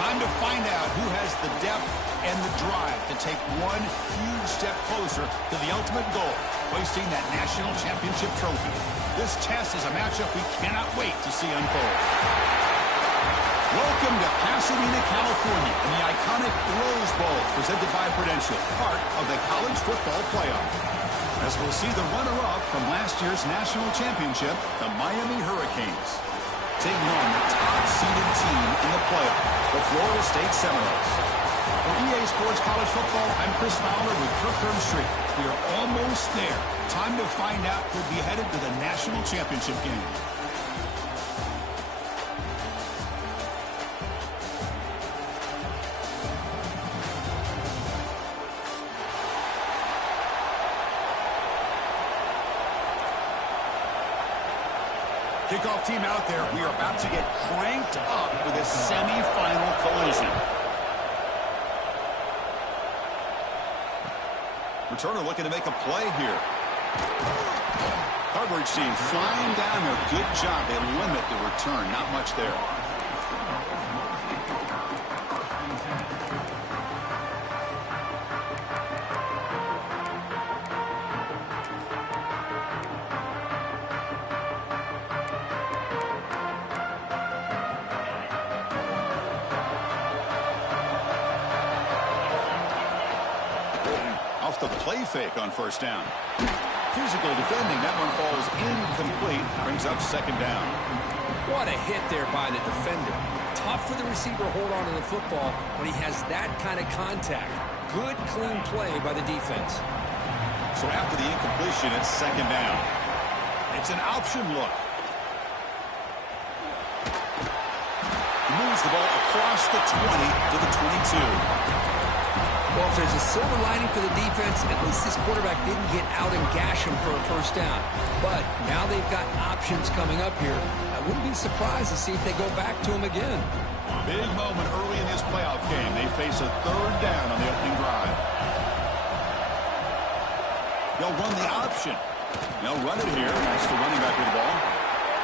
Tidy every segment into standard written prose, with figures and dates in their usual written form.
Time to find out who has the depth and the drive to take one huge step closer to the ultimate goal, hoisting that national championship trophy. This test is a matchup we cannot wait to see unfold. Welcome to Pasadena, California, and the iconic Rose Bowl presented by Prudential, part of the college football playoff. As we'll see the runner-up from last year's national championship, the Miami Hurricanes, taking on the top-seeded team in the playoff, the Florida State Seminoles. For EA Sports College Football, I'm Chris Fowler with Kirk Herbstreit. We are almost there. Time to find out who'll be headed to the national championship game. Kickoff team out there. We are about to get cranked up with a semifinal collision. Returner looking to make a play here. Coverage team flying down there. Good job. They limit the return. Not much there. The play fake on first down. Physical defending. That one falls incomplete. Brings up second down. What a hit there by the defender. Tough for the receiver to hold on to the football when he has that kind of contact. Good, clean play by the defense. So after the incompletion, it's second down. It's an option look. He moves the ball across the 20 to the 22. Well, if there's a silver lining for the defense, at least this quarterback didn't get out and gash him for a first down. But now they've got options coming up here. I wouldn't be surprised to see if they go back to him again. Big moment early in this playoff game. They face a third down on the opening drive. They'll run the option. They'll run it here. That's the running back with the ball.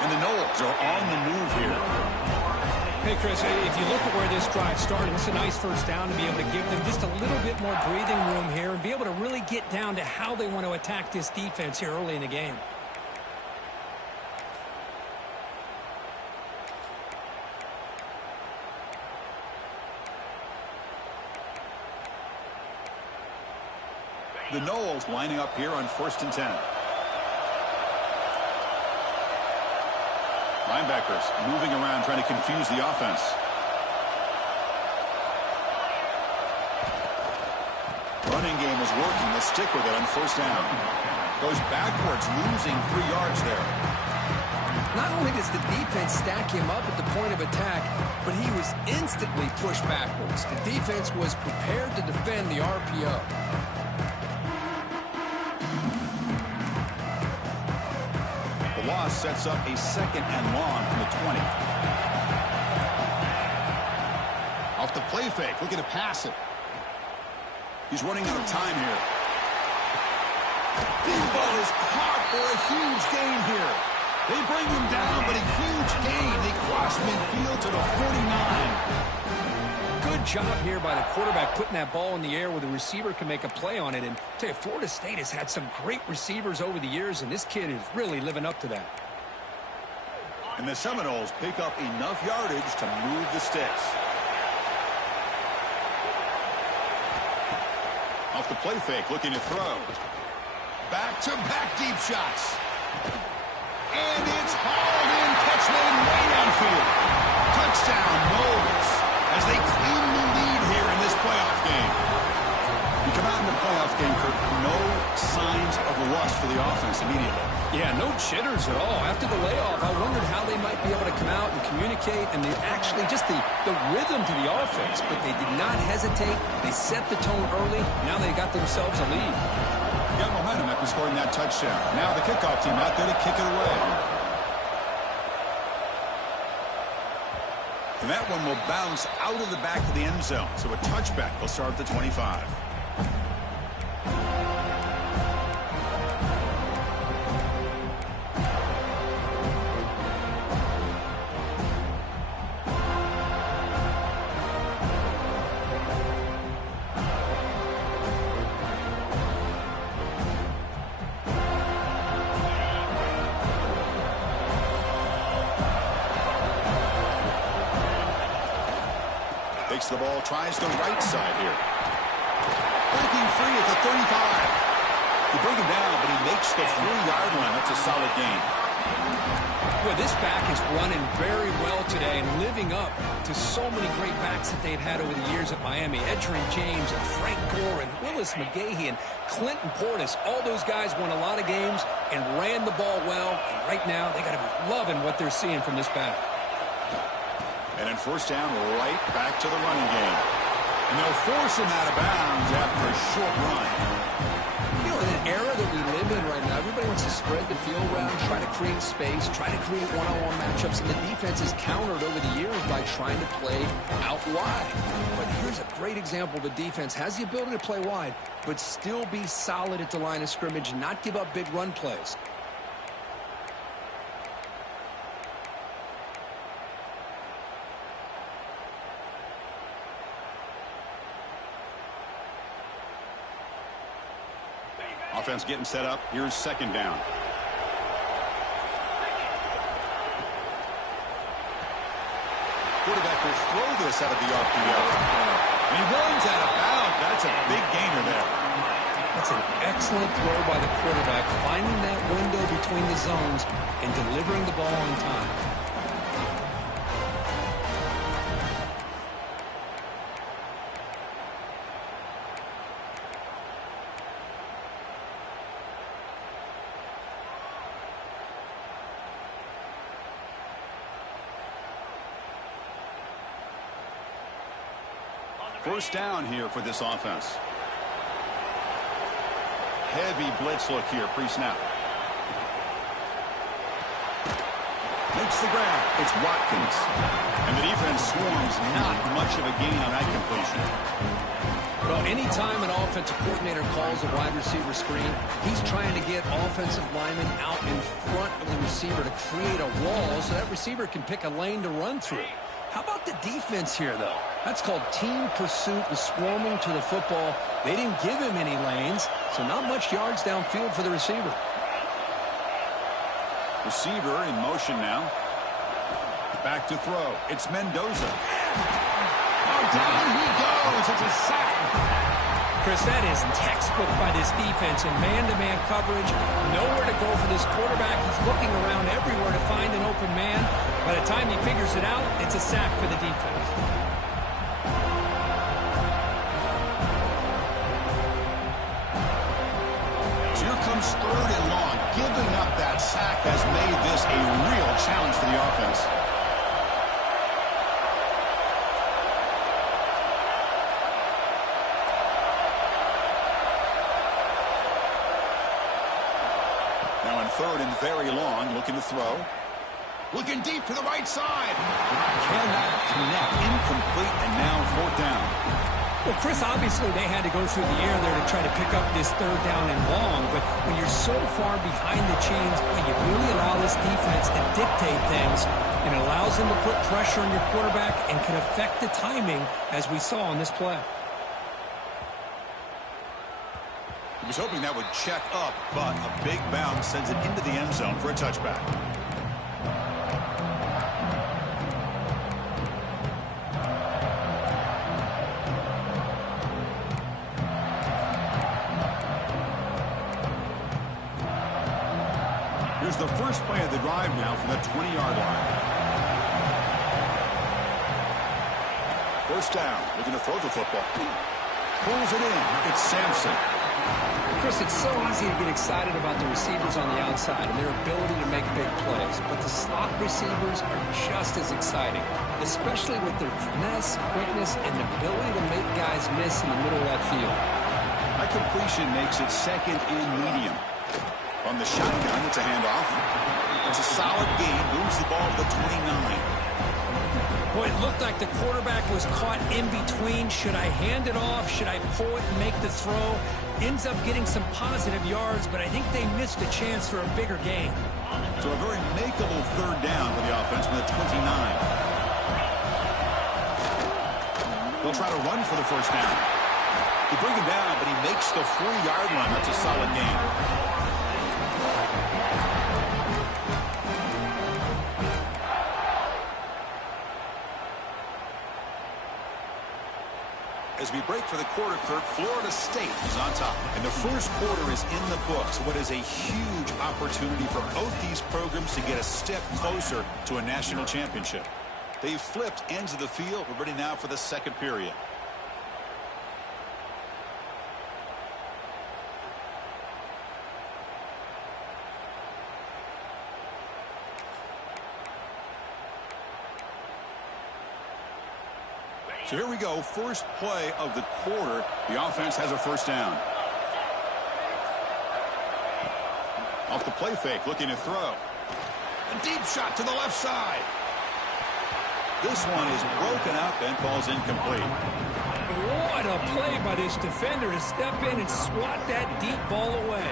And the Noles are on the move here. Hey, Chris, if you look at where this drive started, it's a nice first down to be able to give them just a little bit more breathing room here and be able to really get down to how they want to attack this defense here early in the game. The Noles lining up here on 1st and 10. Linebackers moving around, trying to confuse the offense. Running game is working. Let's stick with it on first down. Goes backwards, losing 3 yards there. Not only does the defense stack him up at the point of attack, but he was instantly pushed backwards. The defense was prepared to defend the RPO. Loss sets up a second and long from the 20. Off the play fake, looking to pass it. He's running out of time here. Big ball is caught for a huge gain here. They bring him down, but a huge gain. They cross midfield to the 49. Good job here by the quarterback putting that ball in the air where the receiver can make a play on it. And I tell you, Florida State has had some great receivers over the years, and this kid is really living up to that. And the Seminoles pick up enough yardage to move the sticks. Off the play fake, looking to throw. Back-to-back deep shots. And it's hauled in, catch made way downfield. Touchdown, Noles, as they claim the lead here in this playoff game. You come out in the playoff game, Kirk, no signs of rust for the offense immediately. Yeah, no jitters at all. After the layoff, I wondered how they might be able to come out and communicate, and actually just the rhythm to the offense. But they did not hesitate. They set the tone early. Now they got themselves a lead. Got momentum after scoring that touchdown. Now the kickoff team out there to kick it away. And that one will bounce out of the back of the end zone. So a touchback will start at the 25. Takes the ball, tries the right side here. Breaking free at the 35. He bring him down, but he makes the 4-yard line. That's a solid gain. Boy, this back is running very well today and living up to so many great backs that they've had over the years at Miami. Edgerrin James and Frank Gore and Willis McGahee and Clinton Portis. All those guys won a lot of games and ran the ball well. And right now, they got to be loving what they're seeing from this back. And in first down, right back to the running game. And they'll force him out of bounds after a short run. You know, in an era that we live in right now, everybody wants to spread the field around, try to create space, try to create one-on-one matchups, and the defense is countered over the years by trying to play out wide. But here's a great example of a defense has the ability to play wide, but still be solid at the line of scrimmage, not give up big run plays. Offense getting set up. Here's second down. Quarterback will throw this out of the RPO. And he runs out of bounds. That's a big gainer there. That's an excellent throw by the quarterback, finding that window between the zones and delivering the ball on time. First down here for this offense. Heavy blitz look here, pre-snap. Makes the grab. It's Watkins. And the defense swarms. Not much of a gain on that completion. Well, anytime an offensive coordinator calls a wide receiver screen, he's trying to get offensive linemen out in front of the receiver to create a wall so that receiver can pick a lane to run through. How about the defense here, though? That's called team pursuit and swarming to the football. They didn't give him any lanes, so not much yards downfield for the receiver. Receiver in motion now. Back to throw. It's Mendoza. Oh, down he goes. It's a sack. Chris, that is textbook by this defense in man-to-man coverage. Nowhere to go for this quarterback. He's looking around everywhere to find an open man. By the time he figures it out, it's a sack for the defense. So here comes third and long. Giving up that sack has made this a real challenge for the offense. Now in third and very long, looking to throw. Looking deep to the right side. Cannot connect. Incomplete, and now fourth down. Well, Chris, obviously they had to go through the air there to try to pick up this third down and long, but when you're so far behind the chains, you really allow this defense to dictate things, and it allows them to put pressure on your quarterback and can affect the timing, as we saw on this play. He was hoping that would check up, but a big bounce sends it into the end zone for a touchback. Here's the first play of the drive now from the 20-yard line. First down, looking to throw the football. Pulls it in. It's Sampson. Chris, it's so easy to get excited about the receivers on the outside and their ability to make big plays, but the slot receivers are just as exciting, especially with their finesse, quickness, and ability to make guys miss in the middle of that field. That completion makes it second and medium. On the shotgun, it's a handoff. It's a solid gain, moves the ball to the 29. Boy, it looked like the quarterback was caught in between. Should I hand it off? Should I pull it and make the throw? Ends up getting some positive yards, but I think they missed a chance for a bigger gain. So a very makeable third down for the offense from the 29. They'll try to run for the first down. They bring him down, but he makes the 4-yard line. That's a solid gain. As we break for the quarter, Kirk, Florida State is on top. And the first quarter is in the books. What is a huge opportunity for both these programs to get a step closer to a national championship. They've flipped ends of the field. We're ready now for the second period. So here we go, first play of the quarter. The offense has a first down. Off the play fake, looking to throw. A deep shot to the left side. This one is broken up and falls incomplete. What a play by this defender to step in and swat that deep ball away.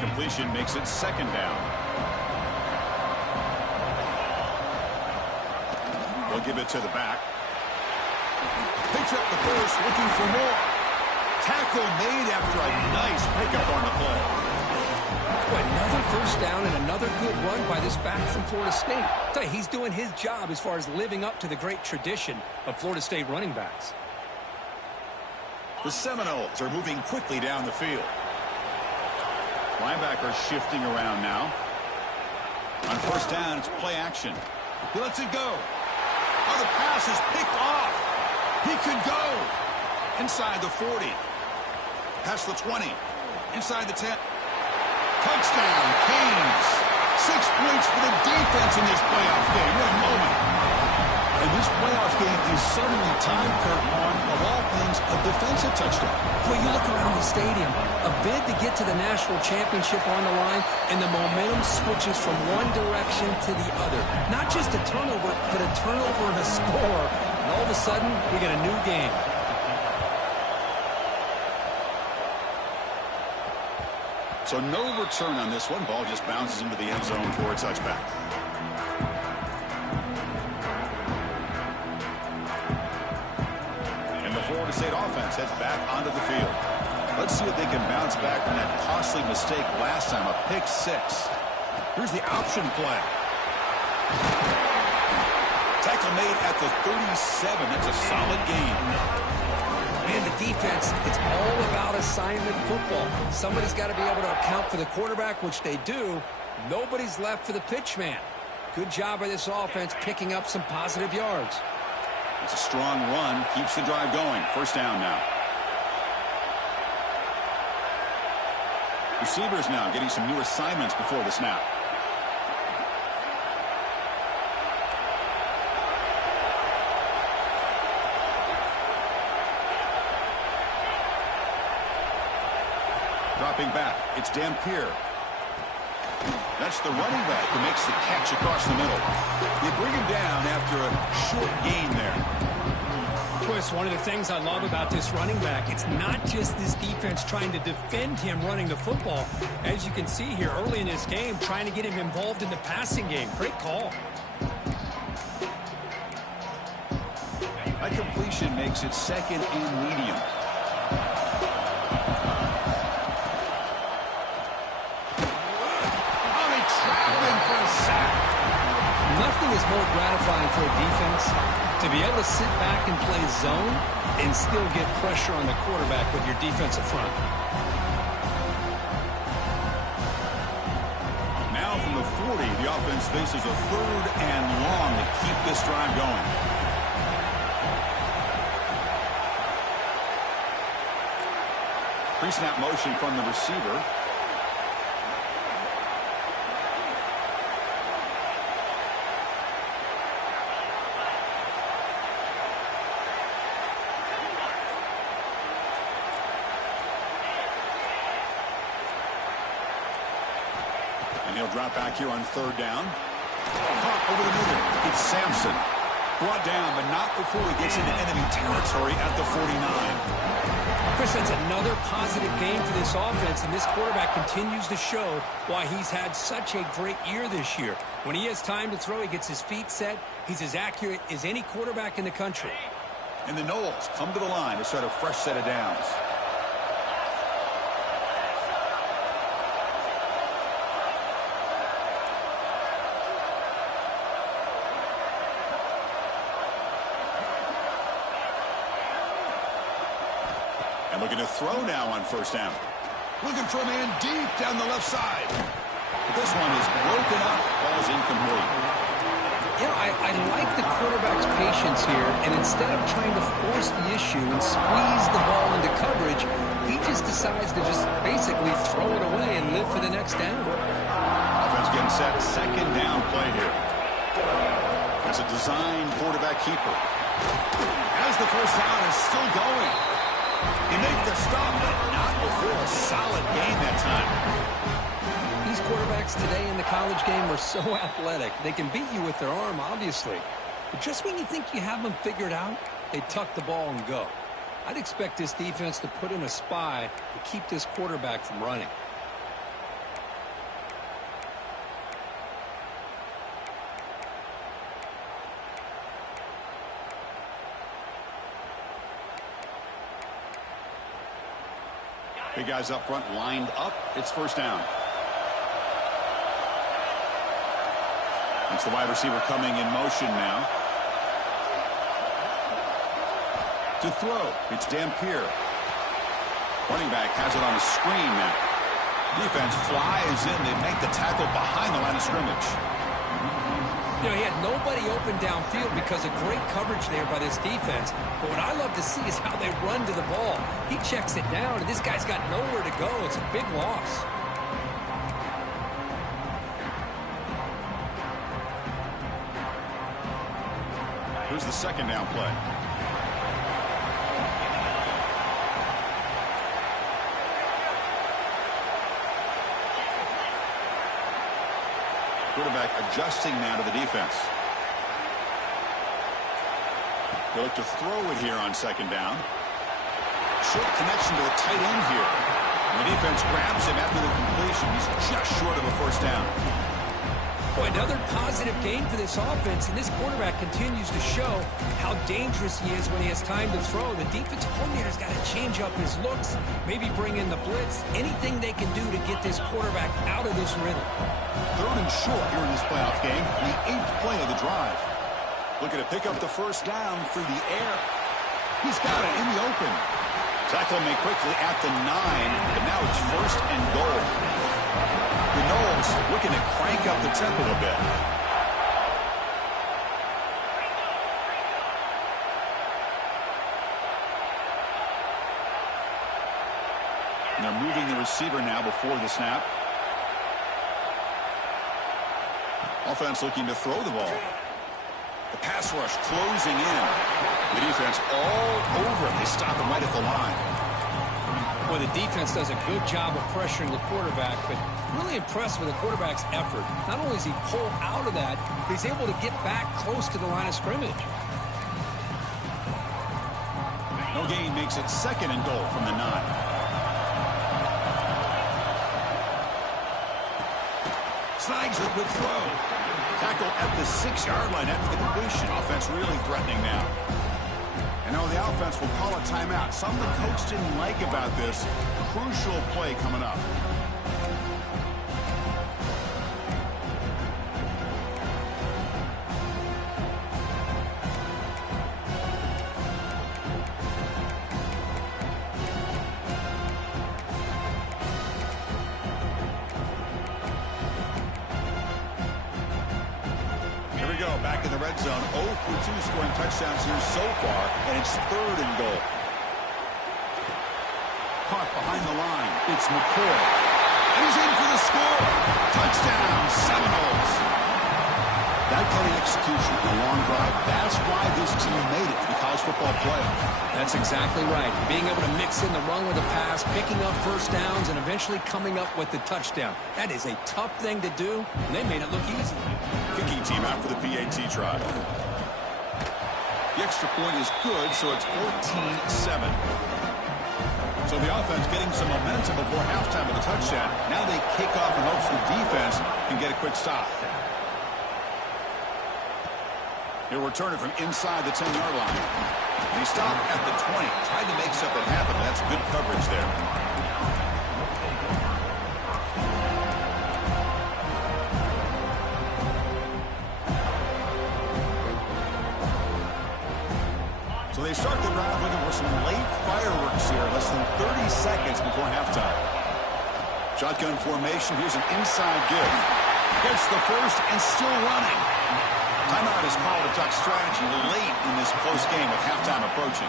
Completion makes it second down. We'll give it to the back. Picks up the first, looking for more. Tackle made after a nice pickup on the play. Another first down and another good run by this back from Florida State. I'll tell you, he's doing his job as far as living up to the great tradition of Florida State running backs. The Seminoles are moving quickly down the field. Linebacker shifting around now. On first down, it's play action. He lets it go. Oh, the pass is picked off. He could go. Inside the 40. Past the 20. Inside the 10. Touchdown, Canes. 6 points for the defense in this playoff game. What a moment. And this playoff game is suddenly timed, Kirk, on, of all things, a defensive touchdown. Well, you look around the stadium, a bid to get to the national championship on the line, and the momentum switches from one direction to the other. Not just a turnover, but a turnover and a score. And all of a sudden, we get a new game. So no return on this one. Ball just bounces into the end zone for a touchback. Florida State offense heads back onto the field. Let's see if they can bounce back from that costly mistake last time, a pick six. Here's the option play. Tackle made at the 37. That's a solid gain. Man, the defense, it's all about assignment football. Somebody's got to be able to account for the quarterback, which they do. Nobody's left for the pitch man. Good job by this offense picking up some positive yards. It's a strong run, keeps the drive going. First down now. Receivers now getting some new assignments before the snap. Dropping back, it's Dampier. That's the running back who makes the catch across the middle. They bring him down after a short gain there. Chris, one of the things I love about this running back, it's not just this defense trying to defend him running the football. As you can see here early in this game, trying to get him involved in the passing game. Great call. That completion makes it second and medium. Nothing is more gratifying for a defense to be able to sit back and play zone and still get pressure on the quarterback with your defensive front. Now from the 40, the offense faces a third and long to keep this drive going. Pre-snap motion from the receiver. And he'll drop back here on third down. Caught over the middle. It's Sampson. Brought down, but not before he gets into enemy territory at the 49. Chris, that's another positive game for this offense, and this quarterback continues to show why he's had such a great year this year. When he has time to throw, he gets his feet set. He's as accurate as any quarterback in the country. And the Noles come to the line to start a fresh set of downs. And looking to throw now on first down. Looking for a man deep down the left side. But this one is broken up. Ball's incomplete. You know, I like the quarterback's patience here, and instead of trying to force the issue and squeeze the ball into coverage, he just decides to just basically throw it away and live for the next down. Offense getting set. Second down play here. That's a design quarterback keeper. As the first down is still going. He makes the stop, but not before a solid gain that time. These quarterbacks today in the college game are so athletic. They can beat you with their arm, obviously. But just when you think you have them figured out, they tuck the ball and go. I'd expect this defense to put in a spy to keep this quarterback from running. Big guys up front lined up. It's first down. It's the wide receiver coming in motion now. To throw, it's Dampier. Running back has it on a screen now. Defense flies in. They make the tackle behind the line of scrimmage. You know, he had nobody open downfield because of great coverage there by this defense. But what I love to see is how they run to the ball. He checks it down, and this guy's got nowhere to go. It's a big loss. Here's the second down play. Quarterback adjusting now to the defense. They look to throw it here on second down. Short connection to the tight end here. And the defense grabs him after the completion. He's just short of a first down. Boy, another positive game for this offense, and this quarterback continues to show how dangerous he is when he has time to throw. The defensive coordinator's got to change up his looks, maybe bring in the blitz, anything they can do to get this quarterback out of this rhythm. Third and short here in this playoff game, the 8th play of the drive. Looking to pick up the first down through the air. He's got it in the open. Tackle made quickly at the 9, but now it's first and goal. The Noles looking to crank up the tempo a bit. And they're moving the receiver now before the snap. Offense looking to throw the ball. The pass rush closing in. The defense all over it. They stop him right at the line. Well, the defense does a good job of pressuring the quarterback, but really impressed with the quarterback's effort. Not only does he pull out of that, but he's able to get back close to the line of scrimmage. No gain makes it second and goal from the 9. Snags a quick throw. Tackle at the 6-yard line after the completion. Offense really threatening now. And now the offense will call a timeout. Something the coach didn't like about this. Crucial play coming up. Back in the red zone. 0 for 2 scoring touchdowns here so far, and it's third and goal. Caught behind the line. It's McCoy. And he's in for the score. Touchdown, Seminoles. That kind of execution, a long drive, that's why this team made it to the college football playoff. That's exactly right. Being able to mix in the run with the pass, picking up first downs, and eventually coming up with the touchdown. That is a tough thing to do, and they made it look easy. Kicking team out for the PAT try. The extra point is good, so it's 14-7. So the offense getting some momentum before halftime with a touchdown. Now they kick off in hopes the defense can get a quick stop. He'll return it from inside the 10-yard line. And he stopped at the 20. Tried to make something happen. That's good coverage there. So they start the drive looking for some late fireworks here. Less than 30 seconds before halftime. Shotgun formation. Here's an inside give. Gets the first and still running. Timeout is called to talk strategy late in this close game with halftime approaching.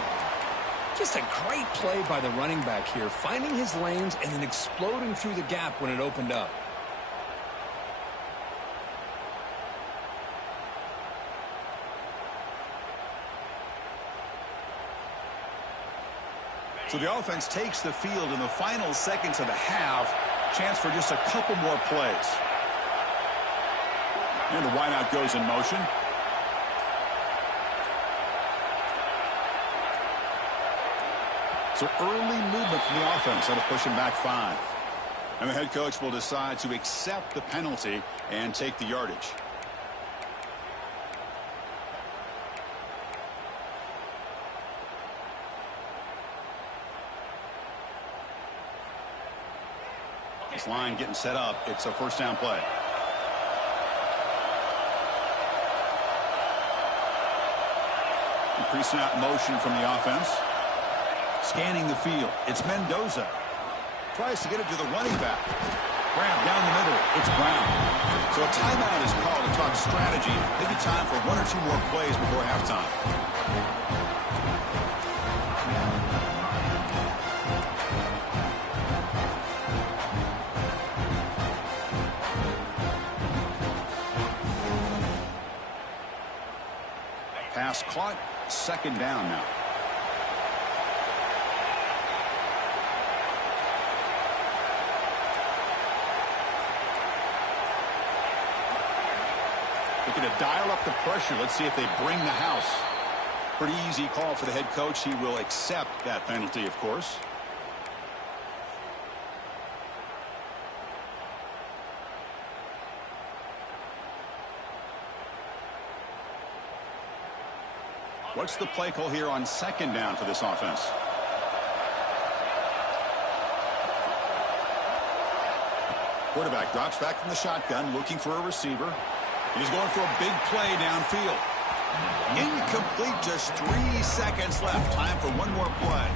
Just a great play by the running back here, finding his lanes and then exploding through the gap when it opened up. So the offense takes the field in the final seconds of the half. Chance for just a couple more plays. And the wideout goes in motion. So early movement from the offense. That'll push him back 5. And the head coach will decide to accept the penalty and take the yardage. This line getting set up. It's a first down play. Increasing out motion from the offense. Scanning the field. It's Mendoza. Tries to get it to the running back. Grab down the middle. It's Brown. So a timeout is called to talk strategy. Maybe time for 1 or 2 more plays before halftime. Pass caught. Second down now. Looking to dial up the pressure. Let's see if they bring the house. Pretty easy call for the head coach. He will accept that penalty, of course. What's the play call here on second down for this offense? Quarterback drops back from the shotgun, looking for a receiver. He's going for a big play downfield. Incomplete, just 3 seconds left. Time for one more play.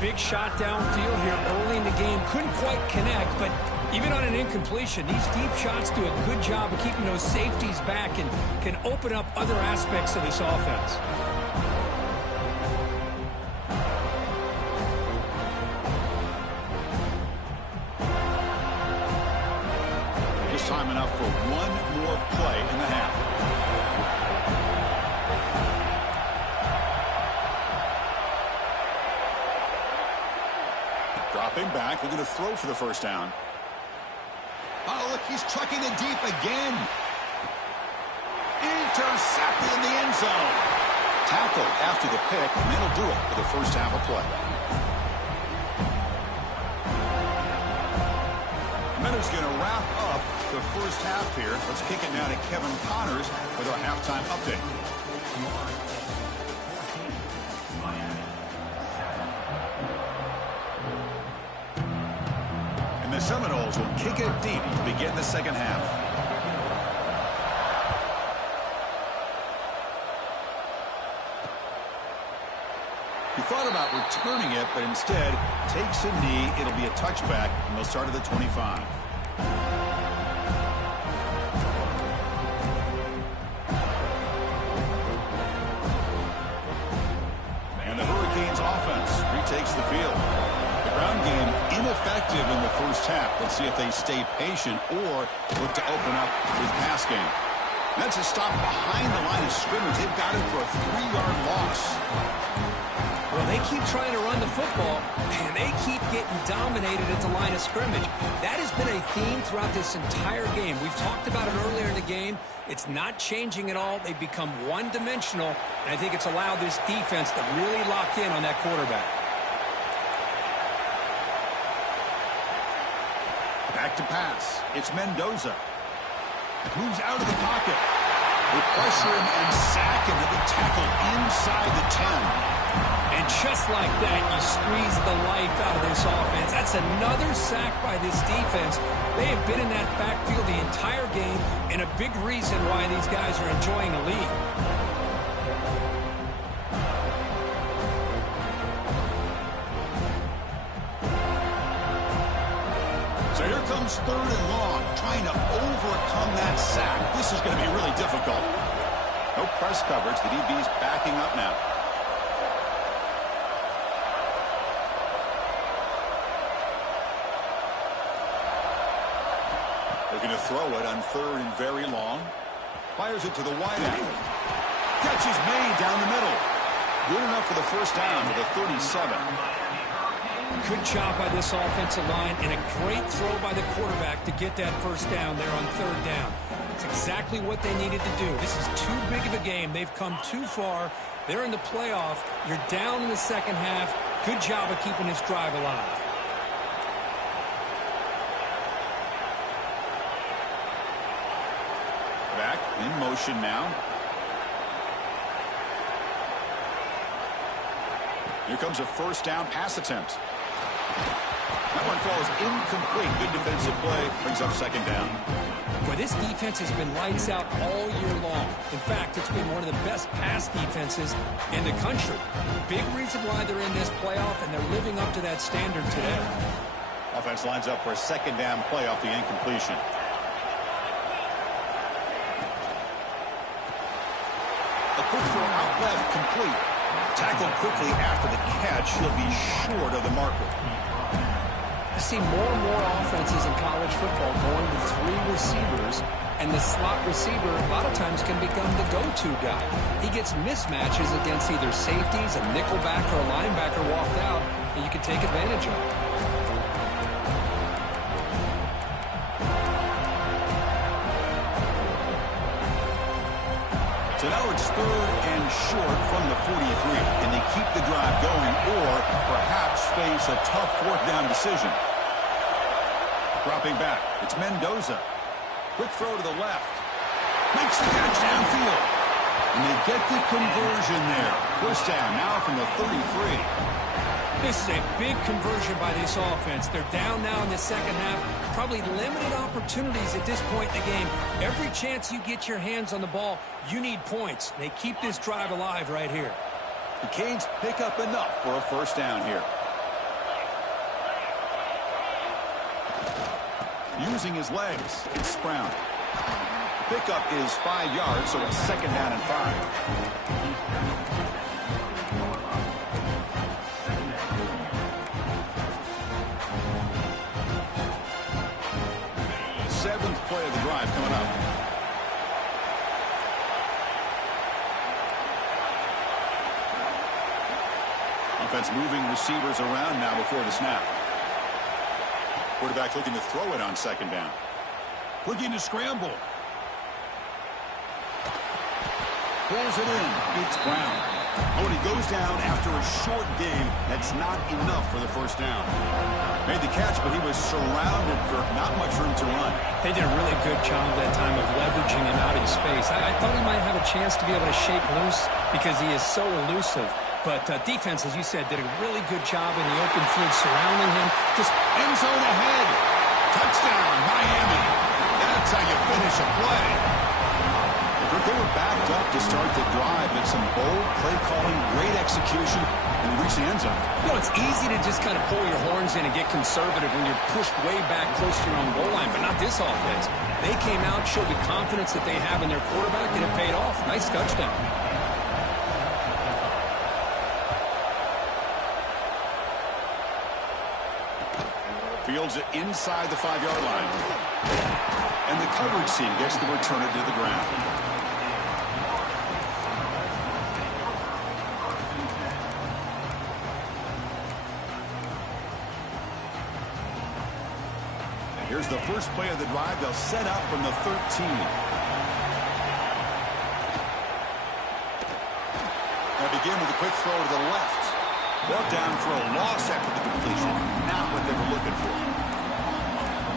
Big shot downfield here early in the game. Couldn't quite connect, but even on an incompletion, these deep shots do a good job of keeping those safeties back and can open up other aspects of this offense. Just time enough for one more play in the half. Dropping back, looking to throw for the first down. Oh, look, he's trucking it deep again. Intercepted in the end zone. Tackle after the pick, and that'll do it for the first half of play. Minutes going to wrap up the first half here. Let's kick it now to Kevin Connors with our halftime update. And the Seminoles will kick it deep to begin the second half. He thought about returning it, but instead takes a knee. It'll be a touchback, and they'll start at the 25. And the Hurricanes offense retakes the field. The ground game ineffective in the first half. Let's see if they stay patient or look to open up with pass game. That's a stop behind the line of scrimmage. They've got him for a 3-yard loss. Well, they keep trying to run the football, and they keep getting dominated at the line of scrimmage. That has been a theme throughout this entire game. We've talked about it earlier in the game. It's not changing at all. They've become one-dimensional, and I think it's allowed this defense to really lock in on that quarterback. Back to pass. It's Mendoza. Moves out of the pocket. They pressure him and sack him to the tackle inside the 10. And just like that, you squeeze the life out of this offense. That's another sack by this defense. They have been in that backfield the entire game, and a big reason why these guys are enjoying the lead. So here comes 3rd and long, trying to overcome that sack. This is going to be really difficult. No press coverage. The DB's backing up now. Looking to throw it on 3rd and very long. Fires it to the wideout. Catch is made down the middle. Good enough for the first down to the 37. Good job by this offensive line and a great throw by the quarterback to get that first down there on 3rd down. It's exactly what they needed to do. This is too big of a game. They've come too far. They're in the playoff. You're down in the second half. Good job of keeping this drive alive. Back in motion now. Here comes a first down pass attempt. That one falls incomplete. Good defensive play. Brings up 2nd down. Boy, this defense has been lights out all year long. In fact, it's been one of the best pass defenses in the country. Big reason why they're in this playoff, and they're living up to that standard today. Offense lines up for a 2nd down play off the incompletion. A quick throw out left, complete. Tackled quickly after the catch. He'll be short of the marker. I see more and more offenses in college football going with 3 receivers, and the slot receiver a lot of times can become the go-to guy. He gets mismatches against either safeties, a nickelback, or a linebacker walked out, and you can take advantage of it. So now it's 3rd and short from the 43. Can they keep the drive going or perhaps face a tough 4th down decision? Dropping back. It's Mendoza. Quick throw to the left. Makes the catch downfield. And they get the conversion there. First down now from the 33. This is a big conversion by this offense. They're down now in the second half. Probably limited opportunities at this point in the game. Every chance you get your hands on the ball, you need points. They keep this drive alive right here. The Canes pick up enough for a first down here. Using his legs, it's Brown. Pickup is 5 yards, so it's 2nd down and 5. 7th play of the drive coming up. Offense moving receivers around now before the snap. Quarterback looking to throw it on 2nd down. Looking to scramble. Pulls it in. It's Brown. Oh, and he goes down after a short game. That's not enough for the first down. Made the catch, but he was surrounded for not much room to run. They did a really good job that time of leveraging him out in space. I thought he might have a chance to be able to shake loose because he is so elusive. But defense, as you said, did a really good job in the open field surrounding him. Just end zone ahead. Touchdown, Miami. That's how you finish a play. They were backed up to start the drive, but some bold play calling, great execution, and reach the end zone. You know, it's easy to just kind of pull your horns in and get conservative when you're pushed way back close to your own goal line, but not this offense. They came out, showed the confidence that they have in their quarterback, and it paid off. Nice touchdown. Fields it inside the 5-yard line. And the coverage team gets the returner to the ground. Here's the first play of the drive. They'll set up from the 13. They'll begin with a quick throw to the left. Brought down for a loss after the completion. Not what they were looking for.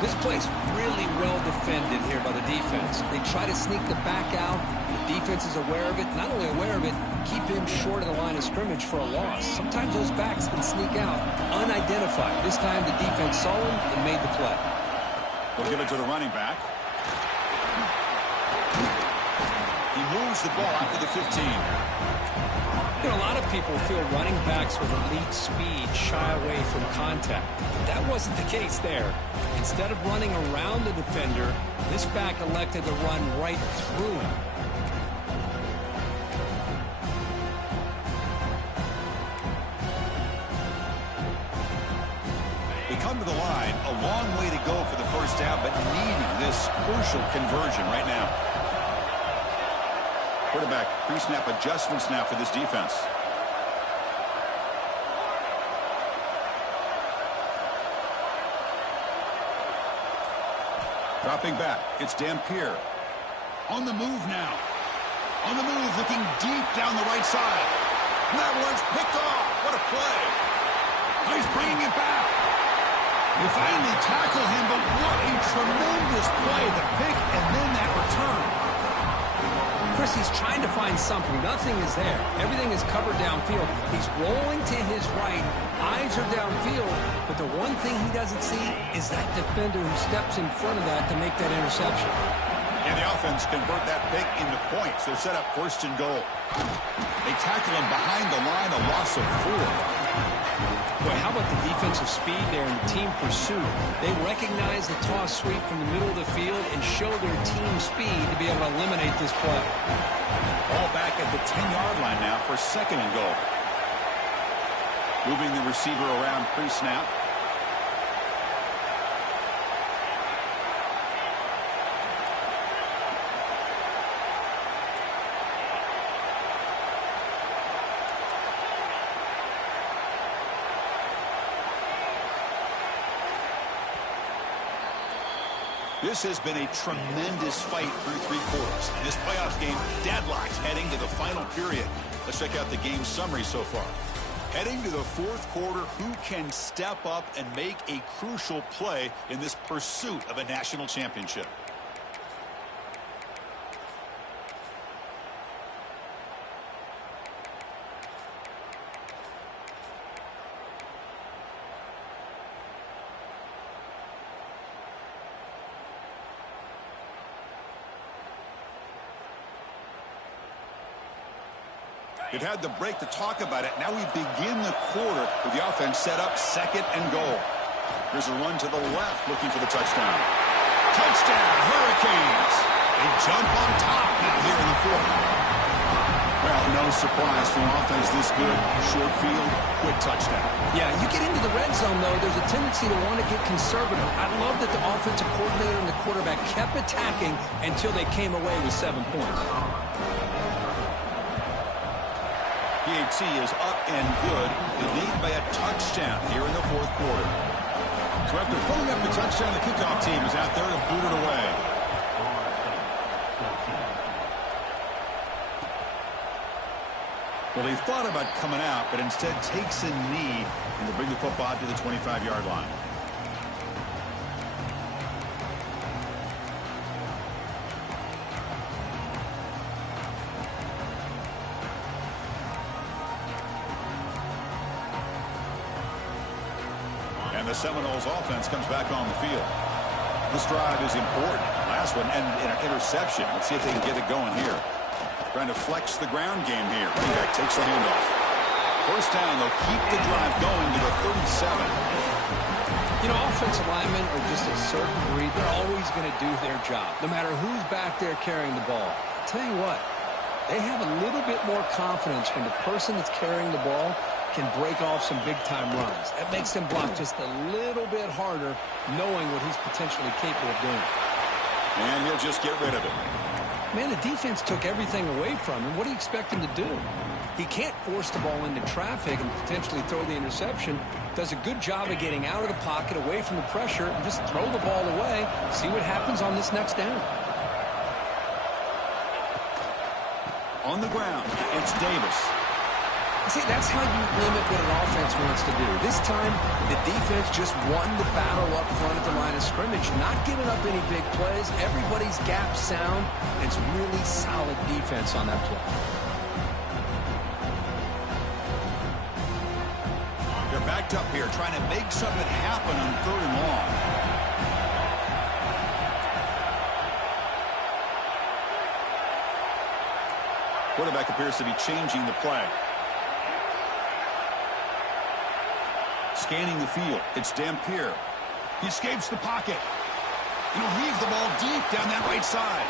This play's really well defended here by the defense. They try to sneak the back out. The defense is aware of it. Not only aware of it, keep him short of the line of scrimmage for a loss. Sometimes those backs can sneak out unidentified. This time the defense saw him and made the play. We'll give it to the running back. He moves the ball out to the 15. You know, a lot of people feel running backs with elite speed shy away from contact. But that wasn't the case there. Instead of running around the defender, this back elected to run right through him. They come to the line, a long way to go for the first down, but needing this crucial conversion right now. Quarterback pre-snap adjustments now for this defense. Dropping back, it's Dampier. On the move now. On the move, looking deep down the right side. And that one's picked off. What a play. Oh, he's bringing it back. You finally tackle him, but what a tremendous play. The pick and then that return. Chris, he's trying to find something. Nothing is there. Everything is covered downfield. He's rolling to his right. Eyes are downfield. But the one thing he doesn't see is that defender who steps in front of that to make that interception. And the offense convert that pick into points. They're set up first and goal. They tackle him behind the line, a loss of 4. Boy, how about the defensive speed there in team pursuit? They recognize the toss sweep from the middle of the field and show their team speed to be able to eliminate this play. Ball back at the 10-yard line now for second and goal. Moving the receiver around pre-snap. This has been a tremendous fight through 3 quarters. In this playoff game, deadlocked heading to the final period. Let's check out the game summary so far. Heading to the 4th quarter, who can step up and make a crucial play in this pursuit of a national championship? They've had the break to talk about it. Now we begin the quarter with the offense set up second and goal. There's a run to the left looking for the touchdown. Touchdown, Hurricanes. They jump on top now here in the 4th. Well, no surprise from offense this good. Short field, quick touchdown. Yeah, you get into the red zone, though, there's a tendency to want to get conservative. I love that the offensive coordinator and the quarterback kept attacking until they came away with 7 points. PAT is up and good. They lead by a touchdown here in the 4th quarter. So after pulling up the touchdown, the kickoff team is out there to boot it away. Well, he thought about coming out, but instead takes a knee and will bring the football to the 25-yard line. And the Seminoles offense comes back on the field. This drive is important. Last one, and an interception. Let's see if they can get it going here. Trying to flex the ground game here. Running back takes the handoff. First down, they'll keep the drive going to the 37. You know, offensive linemen are just a certain breed. They're always going to do their job, no matter who's back there carrying the ball. I'll tell you what, they have a little bit more confidence when the person that's carrying the ball can break off some big-time runs. That makes them block just a little bit harder, knowing what he's potentially capable of doing. And he'll just get rid of it. Man, the defense took everything away from him. What do you expect him to do? He can't force the ball into traffic and potentially throw the interception. Does a good job of getting out of the pocket, away from the pressure, and just throw the ball away. See what happens on this next down. On the ground, it's Davis. See, that's how you limit what an offense wants to do. This time, the defense just won the battle up front at the line of scrimmage, not giving up any big plays. Everybody's gap sound, and it's really solid defense on that play. They're backed up here, trying to make something happen on 3rd and long. Quarterback appears to be changing the play. Scanning the field, it's Dampier. He escapes the pocket. He'll heave the ball deep down that right side.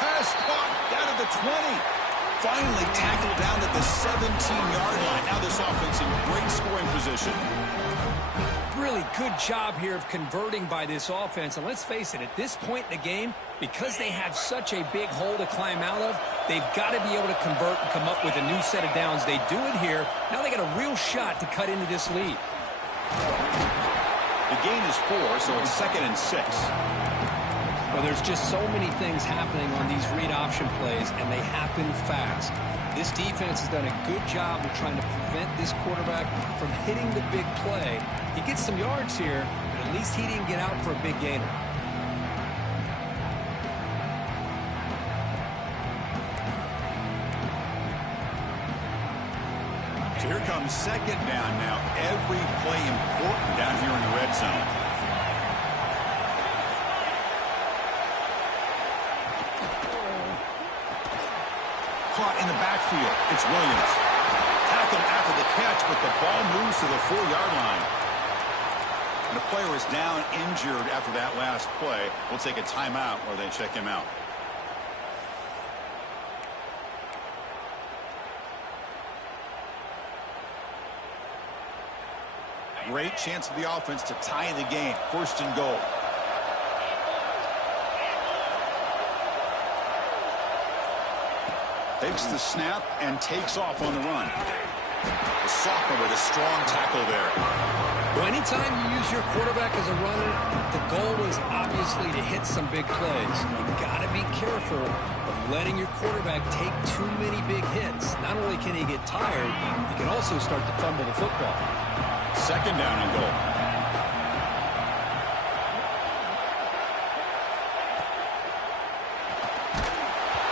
Pass caught down at the 20. Finally tackled down at the 17-yard line. Now this offense in great scoring position. Really good job here of converting by this offense. And let's face it, at this point in the game, because they have such a big hole to climb out of, they've got to be able to convert and come up with a new set of downs. They do it here. Now they got a real shot to cut into this lead. The gain is 4, so it's 2nd and 6. Well, there's just so many things happening on these read option plays, and they happen fast. This defense has done a good job of trying to prevent this quarterback from hitting the big play. He gets some yards here, but at least he didn't get out for a big gainer. So here comes 2nd down now. Every play important down here in the red zone. Caught in the backfield. It's Williams. Tackled after the catch, but the ball moves to the 4-yard line. And the player is down injured after that last play. We'll take a timeout where they check him out. Great chance for the offense to tie the game. 1st and goal. Takes the snap and takes off on the run. The sophomore with a strong tackle there. Well, anytime you use your quarterback as a runner, the goal is obviously to hit some big plays. You've got to be careful of letting your quarterback take too many big hits. Not only can he get tired, he can also start to fumble the football. 2nd down and goal.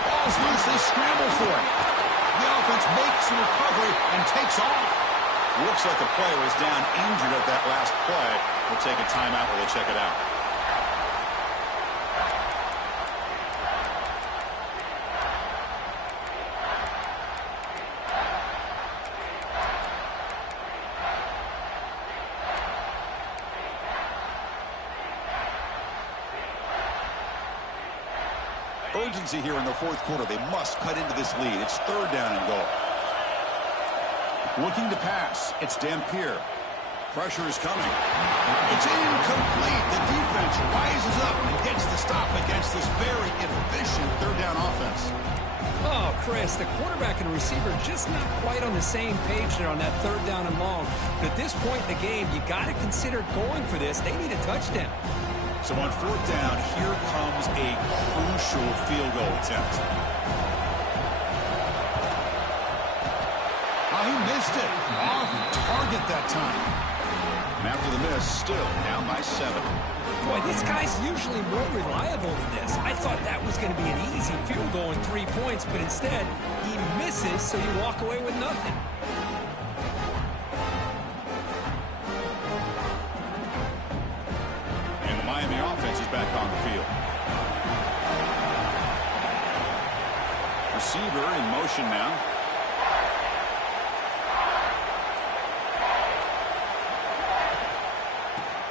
Ball's loose. They scramble for it. The offense makes a recovery and takes off. Looks like the player is down injured at that last play. We'll take a timeout while they check it out. Urgency here in the 4th quarter. They must cut into this lead. It's 3rd down and goal. Looking to pass. It's Dampier. Pressure is coming. It's incomplete. The defense rises up and gets the stop against this very efficient 3rd down offense. Oh, Chris, the quarterback and receiver just not quite on the same page there on that 3rd down and long. But at this point in the game, you got to consider going for this. They need a touchdown. So on 4th down, here comes a crucial field goal attempt. Oh, he missed it. Off target that time. And after the miss, still down by 7. Boy, this guy's usually more reliable than this. I thought that was going to be an easy field goal in 3 points, but instead, he misses, so you walk away with nothing. The offense is back on the field. Receiver in motion now.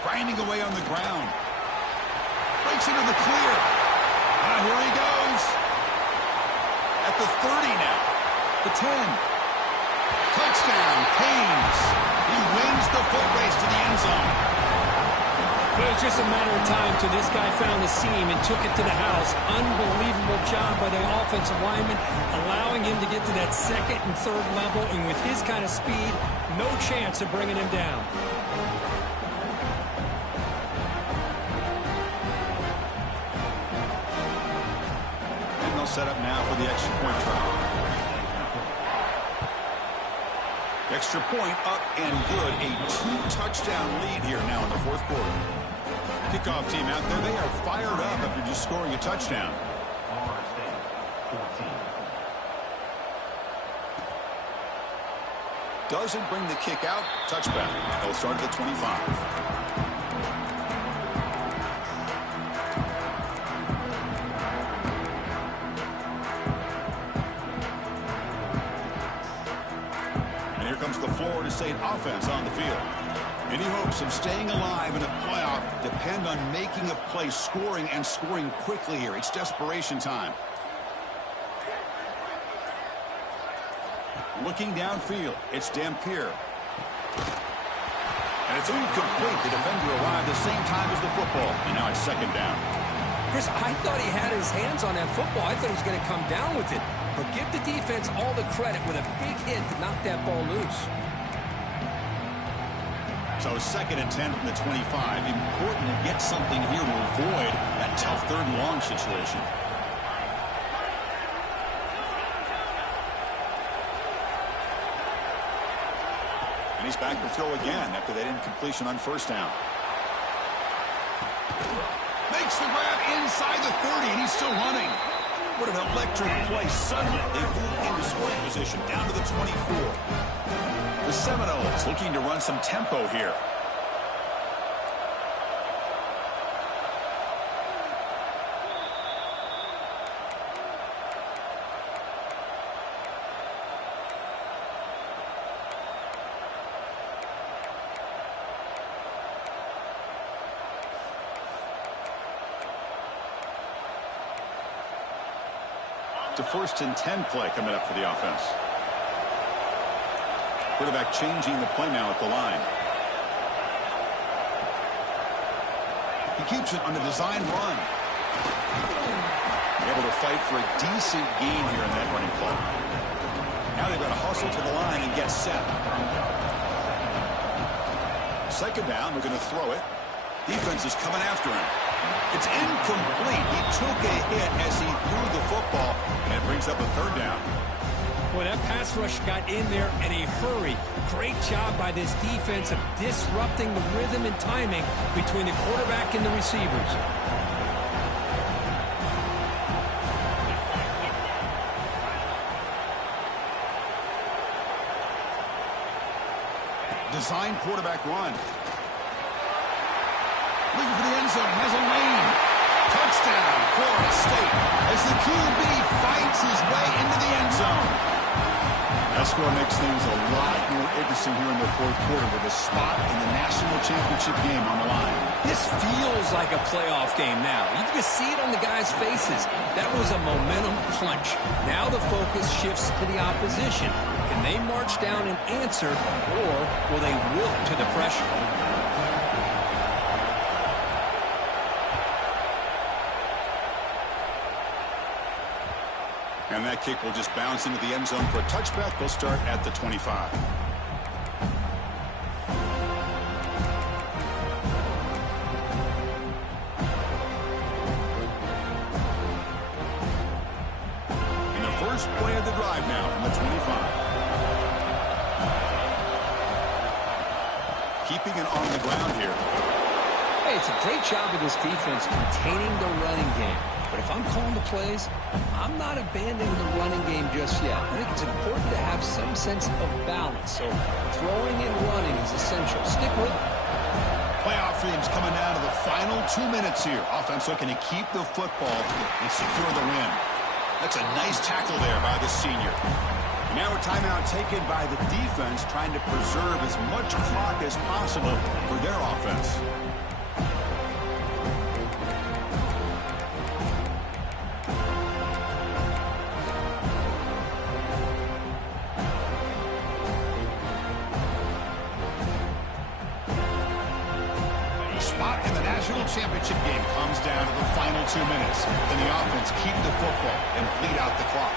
Grinding away on the ground. Breaks into the clear. Here he goes. At the 30 now. The 10. Touchdown, Canes. He wins the foot race to the end zone. It was just a matter of time till this guy found the seam and took it to the house. Unbelievable job by the offensive lineman, allowing him to get to that 2nd and 3rd level, and with his kind of speed, no chance of bringing him down. And they'll set up now for the extra point try. Extra point up and good. A 2-touchdown lead here now in the fourth quarter. Kickoff team out there. They are fired up after just scoring a touchdown. Doesn't bring the kick out. Touchback. They'll start at the 25. The Florida State offense on the field. Any hopes of staying alive in a playoff depend on making a play, scoring, and scoring quickly here. It's desperation time. Looking downfield, it's Dampier. And it's incomplete. The defender arrived the same time as the football, and now it's second down. Chris, I thought he had his hands on that football. I thought he was going to come down with it. But give the defense all the credit with a big hit to knock that ball loose. So second and 10 from the 25. Important to get something here to avoid that tough third and long situation. And he's back to throw again after that incompletion on first down. Makes the grab inside the 30, and he's still running. What an electric play. Suddenly, they move into scoring position down to the 24. The Seminoles looking to run some tempo here. To first and 10 play coming up for the offense. Quarterback changing the play now at the line. He keeps it on a design run. Able to fight for a decent gain here in that running play. Now they've got to hustle to the line and get set. Second down, we're going to throw it. Defense is coming after him. It's incomplete. He took a hit as he threw the football, and it brings up a third down. Boy, that pass rush got in there in a hurry. Great job by this defense of disrupting the rhythm and timing between the quarterback and the receivers. Design quarterback run. Looking for the end zone, has a lane. Touchdown, Florida State, as the QB fights his way into the end zone. That score makes things a lot more interesting here in the fourth quarter with a spot in the national championship game on the line. This feels like a playoff game now. You can see it on the guys' faces. That was a momentum punch. Now the focus shifts to the opposition. Can they march down and answer, or will they wilt to the pressure? And that kick will just bounce into the end zone for a touchback. They'll start at the 25. And the first play of the drive now from the 25. Keeping it on the ground here. Hey, it's a great job of this defense containing the running game. But if I'm calling the plays, I'm not abandoning the running game just yet. I think it's important to have some sense of balance. So throwing and running is essential. Stick with it. Playoff dreams coming down to the final 2 minutes here. Offense looking to keep the football and secure the win. That's a nice tackle there by the senior. And now a timeout taken by the defense, trying to preserve as much clock as possible for their offense. Championship game comes down to the final 2 minutes. Then the offense keep the football and bleed out the clock.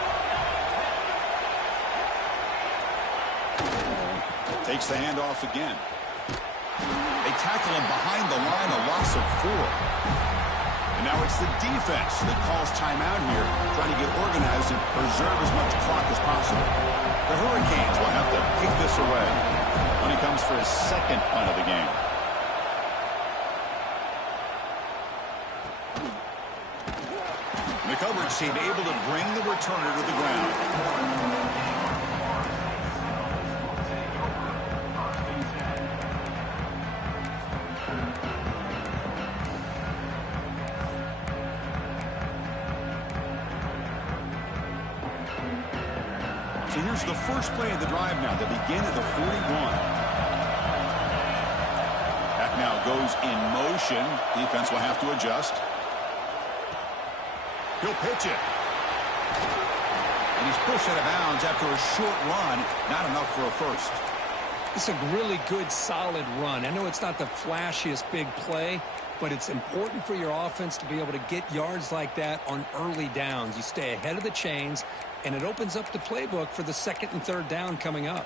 Takes the handoff again. They tackle him behind the line, a loss of 4. And now it's the defense that calls timeout here, trying to get organized and preserve as much clock as possible. The Hurricanes will have to kick this away when he comes for his second punt of the game. The coverage team able to bring the returner to the ground. So here's the first play of the drive now. They begin at the 41. That now goes in motion. Defense will have to adjust. He'll pitch it. And he's pushed out of bounds after a short run. Not enough for a first. It's a really good, solid run. I know it's not the flashiest big play, but it's important for your offense to be able to get yards like that on early downs. You stay ahead of the chains, and it opens up the playbook for the second and third down coming up.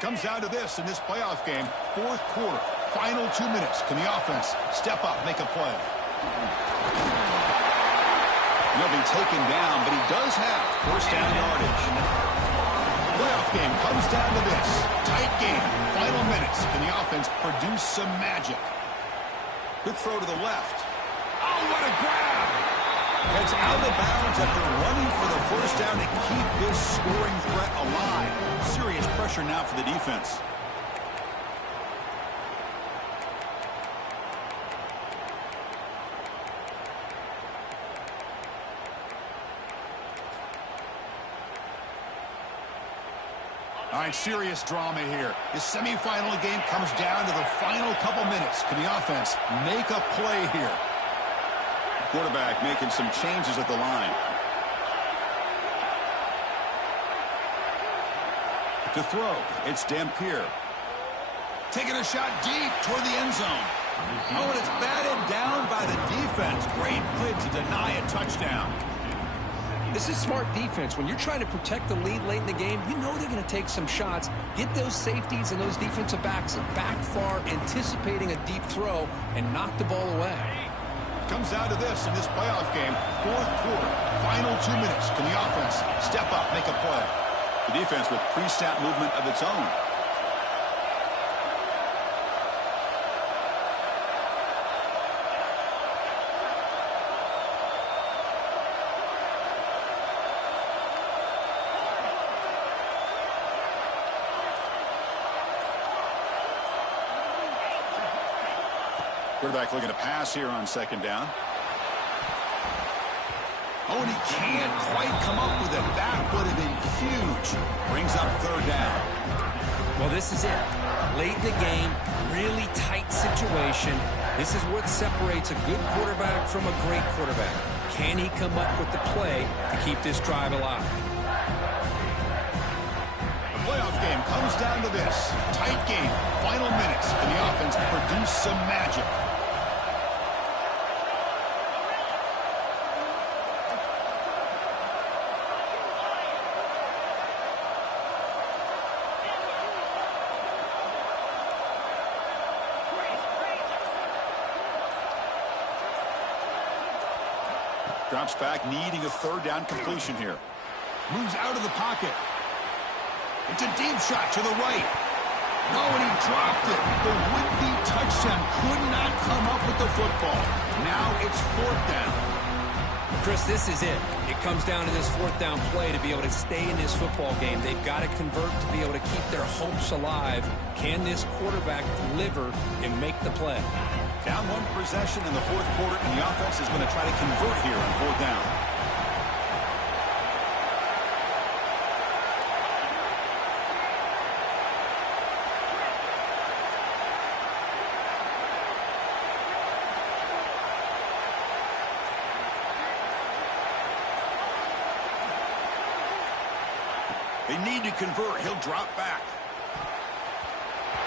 Comes down to this in this playoff game. Fourth quarter, final 2 minutes. Can the offense step up, make a play? He'll be taken down, but he does have first down yardage. Playoff game comes down to this. Tight game, final minutes. Can the offense produce some magic? Good throw to the left. Oh, what a grab! It's out of bounds after running for the first down to keep this scoring threat alive. Serious pressure now for the defense. All right, serious drama here. The semifinal game comes down to the final couple minutes. Can the offense make a play here? Quarterback making some changes at the line. To throw, it's Dampier. Taking a shot deep toward the end zone. Oh, and it's batted down by the defense. Great play to deny a touchdown. This is smart defense. When you're trying to protect the lead late in the game, you know they're going to take some shots. Get those safeties and those defensive backs back far, anticipating a deep throw, and knock the ball away. Comes down to this in this playoff game. Fourth quarter, final 2 minutes. Can the offense step up, make a play? The defense with pre-snap movement of its own. Quarterback looking to pass here on second down. Oh, and he can't quite come up with it. That would have been huge. Brings up third down. Well, this is it. Late in the game, really tight situation. This is what separates a good quarterback from a great quarterback. Can he come up with the play to keep this drive alive? The playoff game comes down to this. Tight game, final minutes. Can the offense produce some magic? Drops back, needing a third down completion here. Moves out of the pocket. It's a deep shot to the right. No, and he dropped it. The would-be touchdown could not come up with the football. Now it's fourth down. Chris, this is it. It comes down to this fourth down play to be able to stay in this football game. They've got to convert to be able to keep their hopes alive. Can this quarterback deliver and make the play? Down one possession in the fourth quarter, and the offense is going to try to convert here on fourth down. They need to convert. He'll drop back.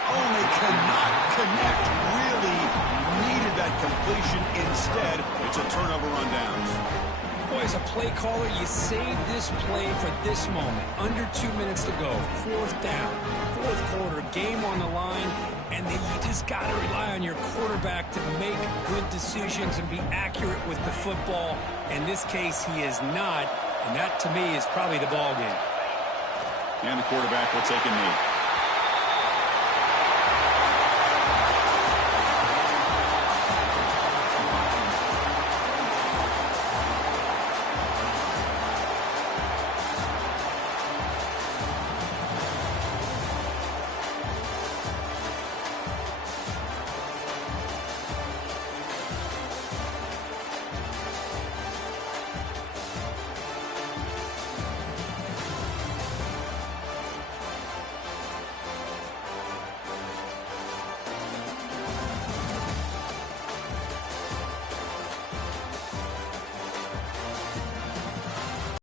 Oh, they cannot connect. Really needed that completion. Instead, it's a turnover on downs. Boy, as a play caller, you save this play for this moment. Under 2 minutes to go. Fourth down. Fourth quarter. Game on the line. And then you just got to rely on your quarterback to make good decisions and be accurate with the football. In this case, he is not. And that, to me, is probably the ball game. And the quarterback will take a knee.